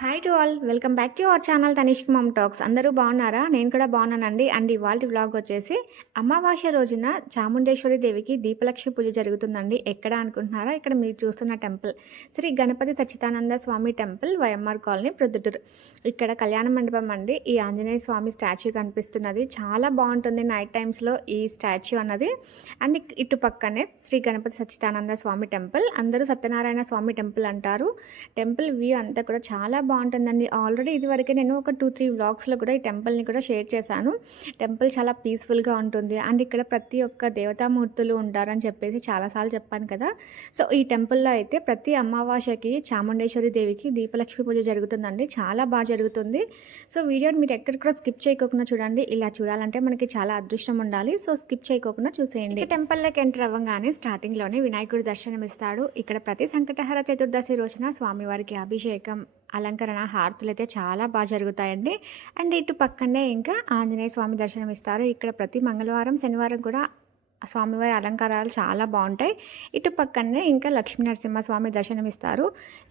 Hi to all welcome back to our channel Tanishq mom talks. అందరూ బాగున్నారా? నేను కూడా బాగున్నానండి. అండ్ ఇవాళ వ్లాగ్ వచ్చేసి అమావాస్య రోజున చాముండేశ్వరి దేవికి దీపలక్ష్మి పూజ జరుగుతుందండి. ఎక్కడ అనుకుంటున్నారా? ఇక్కడ మీరు చూస్తున్న టెంపుల్ శ్రీ గణపతి సచ్చిదానంద స్వామి టెంపుల్, వైఎంఆర్ కాలనీ, ప్రొద్దుటూరు. ఇక్కడ కళ్యాణ మండపం అండి. ఈ ఆంజనేయ స్వామి స్టాచ్యూ కనిపిస్తున్నది. చాలా బాగుంటుంది నైట్ టైమ్స్లో ఈ స్టాచ్యూ అన్నది. అండ్ ఇటు పక్కనే శ్రీ గణపతి సచ్చిదానంద స్వామి టెంపుల్, అందరూ సత్యనారాయణ స్వామి టెంపుల్ అంటారు. టెంపుల్ వ్యూ అంతా కూడా చాలా బాగుంటుందండి. ఆల్రెడీ ఇదివరకే నేను ఒక 2-3 వ్లాగ్స్లో కూడా ఈ టెంపుల్ని కూడా షేర్ చేశాను. టెంపుల్ చాలా పీస్ఫుల్గా ఉంటుంది. అండ్ ఇక్కడ ప్రతి ఒక్క దేవతామూర్తులు ఉంటారని చెప్పేసి చాలాసార్లు చెప్పాను కదా. సో ఈ టెంపుల్లో అయితే ప్రతి అమావాస్యకి చాముండేశ్వరి దేవికి దీపలక్ష్మి పూజ జరుగుతుందండి. చాలా బాగా జరుగుతుంది. సో వీడియోని మీరు ఎక్కడ కూడా స్కిప్ చేయకోకుండా చూడండి. ఇలా చూడాలంటే మనకి చాలా అదృష్టం ఉండాలి. సో స్కిప్ చేయకోకుండా చూసేయండి. టెంపుల్లోకి ఎంటర్ అవ్వగానే స్టార్టింగ్లోనే వినాయకుడు దర్శనం ఇస్తాడు. ఇక్కడ ప్రతి సంకటహర చతుర్దశి రోజున స్వామివారికి అభిషేకం, అలంకరణ, హారతులు అయితే చాలా బాగా జరుగుతాయండి. అండ్ ఇటు పక్కనే ఇంకా ఆంజనేయ స్వామి దర్శనం ఇస్తారు. ఇక్కడ ప్రతి మంగళవారం, శనివారం కూడా స్వామివారి అలంకారాలు చాలా బాగుంటాయి. ఇటు పక్కనే ఇంకా లక్ష్మీ నరసింహస్వామి దర్శనమిస్తారు.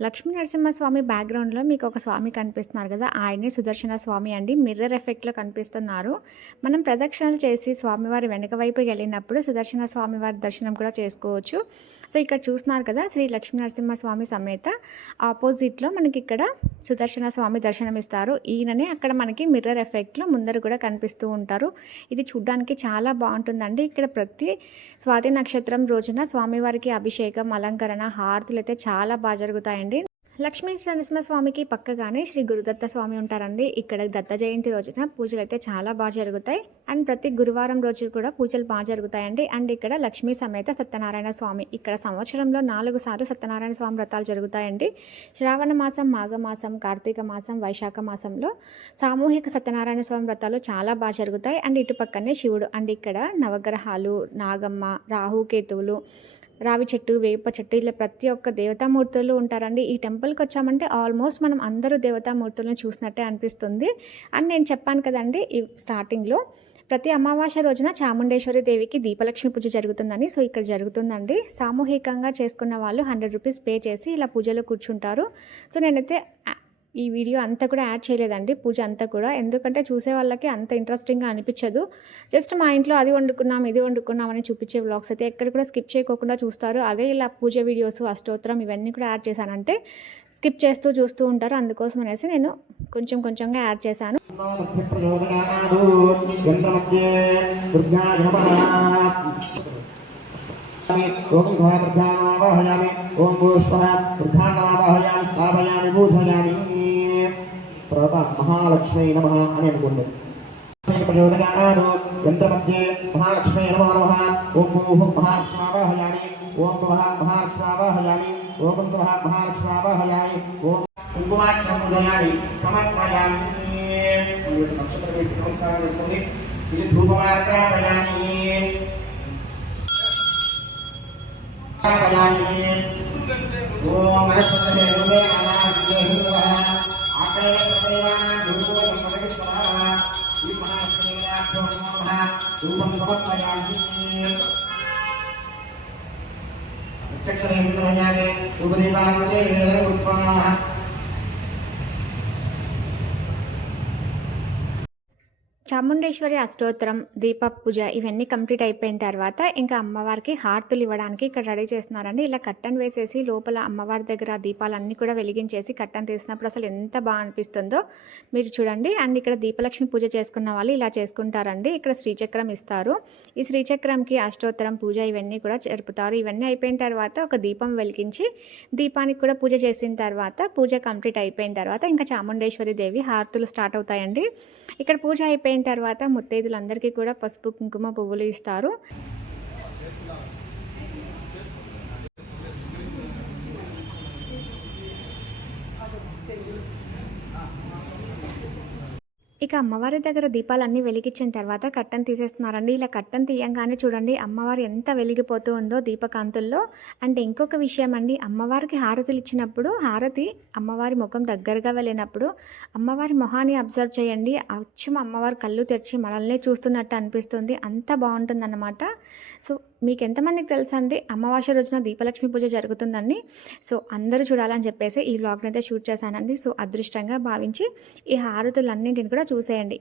లక్ష్మీ నరసింహస్వామి బ్యాక్గ్రౌండ్లో మీకు ఒక స్వామి కనిపిస్తున్నారు కదా, ఆయనే సుదర్శన స్వామి అండి. మిర్రర్ ఎఫెక్ట్లో కనిపిస్తున్నారు. మనం ప్రదక్షిణలు చేసి స్వామివారి వెనక వైపుకి వెళ్ళినప్పుడు సుదర్శన స్వామివారి దర్శనం కూడా చేసుకోవచ్చు. సో ఇక్కడ చూస్తున్నారు కదా, శ్రీ లక్ష్మీ నరసింహస్వామి సమేత ఆపోజిట్లో మనకి ఇక్కడ సుదర్శన స్వామి దర్శనమిస్తారు. ఈయననే అక్కడ మనకి మిర్రర్ ఎఫెక్ట్లో ముందర కూడా కనిపిస్తూ ఉంటారు. ఇది చూడ్డానికి చాలా బాగుంటుందండి. ఇక్కడ ప్రతి స్వాతి నక్షత్రం రోజున స్వామివారికి అభిషేకం, అలంకరణ, హారతులు అయితే చాలా బాగా జరుగుతాయండి. లక్ష్మీ నరసింహస్వామికి పక్కగానే శ్రీ గురుదత్త స్వామి ఉంటారండి. ఇక్కడ దత్త జయంతి రోజున పూజలు అయితే చాలా బాగా జరుగుతాయి. అండ్ ప్రతి గురువారం రోజు కూడా పూజలు బాగా జరుగుతాయండి. అండ్ ఇక్కడ లక్ష్మీ సమేత సత్యనారాయణ స్వామి, ఇక్కడ సంవత్సరంలో 4 సార్లు సత్యనారాయణ స్వామి వ్రతాలు జరుగుతాయండి. శ్రావణ మాసం, మాఘమాసం, కార్తీక మాసం, వైశాఖ మాసంలో సామూహిక సత్యనారాయణ స్వామి వ్రతాలు చాలా బాగా జరుగుతాయి. అండ్ ఇటు పక్కనే శివుడు. అండ్ ఇక్కడ నవగ్రహాలు, నాగమ్మ, రాహుకేతువులు, రావి చెట్టు, వేప చెట్టు, ఇలా ప్రతి ఒక్క దేవతామూర్తులు ఉంటారండి. ఈ టెంపుల్కి వచ్చామంటే ఆల్మోస్ట్ మనం అందరూ దేవతామూర్తులను చూసినట్టే అనిపిస్తుంది. అండ్ నేను చెప్పాను కదండి ఈ స్టార్టింగ్లో, ప్రతి అమావాస్య రోజున చాముండేశ్వరి దేవికి దీపలక్ష్మి పూజ జరుగుతుందని. సో ఇక్కడ జరుగుతుందండి. సామూహికంగా చేసుకున్న వాళ్ళు 100 రూపీస్ పే చేసి ఇలా పూజలో కూర్చుంటారు. సో నేనైతే ఈ వీడియో అంతా కూడా యాడ్ చేయలేదండి, పూజ అంతా కూడా, ఎందుకంటే చూసే వాళ్ళకి అంత ఇంట్రెస్టింగ్గా అనిపించదు. జస్ట్ మా ఇంట్లో అది వండుకున్నాం, ఇది వండుకున్నాం అని చూపించే వ్లాగ్స్ అయితే ఎక్కడ కూడా స్కిప్ చేయకోకుండా చూస్తారు. అదే ఇలా పూజ వీడియోస్, అష్టోత్తరం ఇవన్నీ కూడా యాడ్ చేశానంటే స్కిప్ చేస్తూ చూస్తూ ఉంటారు. అందుకోసం అనేసి నేను కొంచెంగా యాడ్ చేశాను. ఓం సహస్రధ్యామావాహయామి, ఓం భూష్వః వృద్ధాన్నమావాహయామి, స్థాపయామి, పూజయామి. తర్వాత మహాలక్ష్మీ నమః అని అనుకోండి. ప్రచోదయానాదు యంత్రమధ్యే మహాలక్ష్మీ నమో నమః. ఓం భూః మహాలక్ష్మావాహయామి, ఓం భువః మహాలక్ష్మావాహయామి, ఓం స్వః మహాలక్ష్మావాహయామి, ఓం కుంకుమాక్షరం పూజయామి, సమర్పయామి. నక్షత్రవేసి నమస్కారం చేసుకోండి. ఇది ధూపమార్గాపయామి. ఓం చాముండేశ్వరి అష్టోత్తరం, దీప పూజ ఇవన్నీ కంప్లీట్ అయిపోయిన తర్వాత ఇంకా అమ్మవారికి హారతులు ఇవ్వడానికి ఇక్కడ రెడీ చేస్తున్నారండి. ఇలా కట్టన్ వేసేసి లోపల అమ్మవారి దగ్గర దీపాలన్నీ కూడా వెలిగించేసి కట్టన్ తీసినప్పుడు అసలు ఎంత బాగా అనిపిస్తుందో మీరు చూడండి. అండ్ ఇక్కడ దీపలక్ష్మి పూజ చేసుకున్న వాళ్ళు ఇలా చేసుకుంటారండి. ఇక్కడ శ్రీచక్రం ఇస్తారు. ఈ శ్రీచక్రంకి అష్టోత్తరం పూజ ఇవన్నీ కూడా జరుపుతారు. ఇవన్నీ అయిపోయిన తర్వాత ఒక దీపం వెలిగించి దీపానికి కూడా పూజ చేసిన తర్వాత పూజ కంప్లీట్ అయిపోయిన తర్వాత ఇంకా చాముండేశ్వరి దేవి హారతులు స్టార్ట్ అవుతాయండి. ఇక్కడ పూజ అయిపోయిన తర్వాత ముత్తైదులందరికీ కూడా పసుపు, కుంకుమ, పువ్వులు ఇస్తారు. ఇక అమ్మవారి దగ్గర దీపాలన్నీ వెలిగించిన తర్వాత కట్టన్ తీసేస్తున్నారండి. ఇలా కట్టన్ తీయంగానే చూడండి అమ్మవారు ఎంత వెలిగిపోతూ ఉందో దీపకాంతుల్లో. అంటే ఇంకొక విషయం అండి, అమ్మవారికి హారతులు ఇచ్చినప్పుడు హారతి అమ్మవారి ముఖం దగ్గరగా వెళ్ళినప్పుడు అమ్మవారి మొహాన్ని అబ్జర్వ్ చేయండి. అచ్చం అమ్మవారి కళ్ళు తెరిచి మనల్ని చూస్తున్నట్టు అనిపిస్తుంది. అంత బాగుంటుందన్నమాట. సో మీకు ఎంతమందికి తెలుసండి అమావాస్య రోజున దీపలక్ష్మి పూజ జరుగుతుందండి. సో అందరూ చూడాలని చెప్పేసి ఈ వ్లాగ్ని అయితే షూట్ చేశానండి. సో అదృష్టంగా భావించి ఈ హారతులన్నింటిని కూడా చూసేయండి.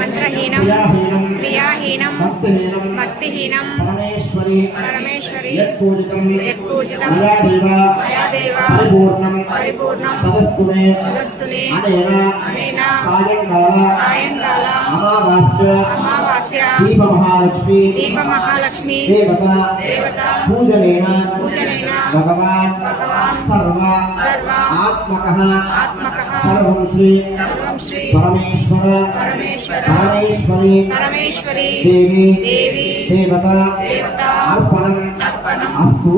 మంత్రహీనం క్రియాహీనం భక్తిహీనం పరమేశ్వరి యత్పూజితం మయా దేవ పరిపూర్ణం తదస్తునే అనేన సాయంకాల అమావాస్య దీప మహాలక్ష్మి దేవత పూజనేన భగవాన్ సర్వ ఆత్మకః సర్వం శ్రీ పరమేశ్వరి దేవి దేవత అర్పణం అస్తు.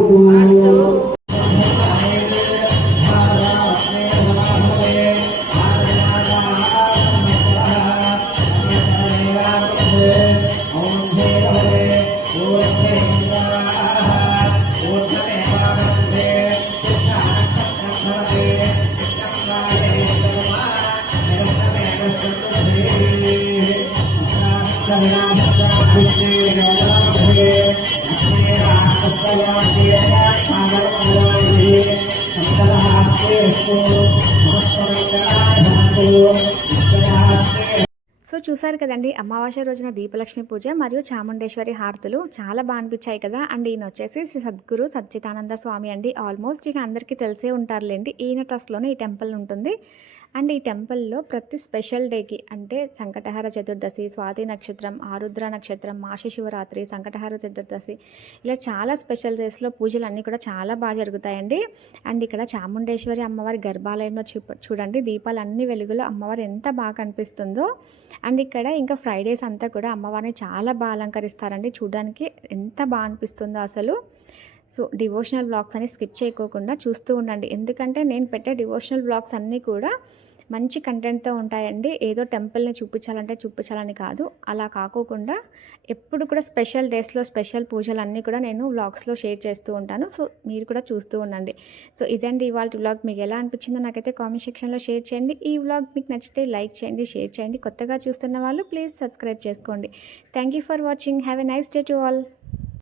సో చూసారు కదండి అమావాస్య రోజున దీపలక్ష్మి పూజ మరియు చాముండేశ్వరి హారతులు చాలా బాగా అనిపించాయి కదా. అండ్ ఈయన వచ్చేసి శ్రీ సద్గురు సచ్చిదానంద స్వామి అండి. ఆల్మోస్ట్ ఈయన అందరికీ తెలిసే ఉంటారులేండి. ఈయన ట్రస్ట్లోనే ఈ టెంపుల్ ఉంటుంది. అండ్ ఈ టెంపుల్లో ప్రతి స్పెషల్ డేకి అంటే సంకటహర చతుర్దశి, స్వాతి నక్షత్రం, ఆరుద్ర నక్షత్రం, మాసి శివరాత్రి, సంకటహర చతుర్దశి ఇలా చాలా స్పెషల్ డేస్లో పూజలు అన్నీ కూడా చాలా బాగా జరుగుతాయండి. అండ్ ఇక్కడ చాముండేశ్వరి అమ్మవారి గర్భాలయంలో చూడండి దీపాలు అన్ని వెలుగులో అమ్మవారు ఎంత బాగా కనిపిస్తుందో. అండ్ ఇక్కడ ఇంకా ఫ్రైడేస్ అంతా కూడా అమ్మవారిని చాలా బాగా అలంకరిస్తారండి. చూడడానికి ఎంత బాగా అనిపిస్తుందో అసలు. సో డివోషనల్ వ్లాగ్స్ అని స్కిప్ చేయకోకుండా చూస్తూ ఉండండి. ఎందుకంటే నేను పెట్టే డివోషనల్ వ్లాగ్స్ అన్నీ కూడా మంచి కంటెంట్‌తో ఉంటాయండి. ఏదో టెంపుల్‌ని చూపించాలంటే చూపించాలని కాదు. అలా కాకోకుండా ఎప్పుడు కూడా స్పెషల్ డేస్‌లో స్పెషల్ పూజలన్నీ కూడా నేను వ్లాగ్స్‌లో షేర్ చేస్తూ ఉంటాను. సో మీరు కూడా చూస్తూ ఉండండి. సో ఇదండి ఇవాల్టి వ్లాగ్. మీకు ఎలా అనిపించిందో నాకైతే కామెంట్ సెక్షన్‌లో షేర్ చేయండి. ఈ వ్లాగ్ మీకు నచ్చితే లైక్ చేయండి, షేర్ చేయండి. కొత్తగా చూస్తున్న వాళ్ళు ప్లీజ్ సబ్స్క్రైబ్ చేసుకోండి. Thank you for watching. Have a nice day to all.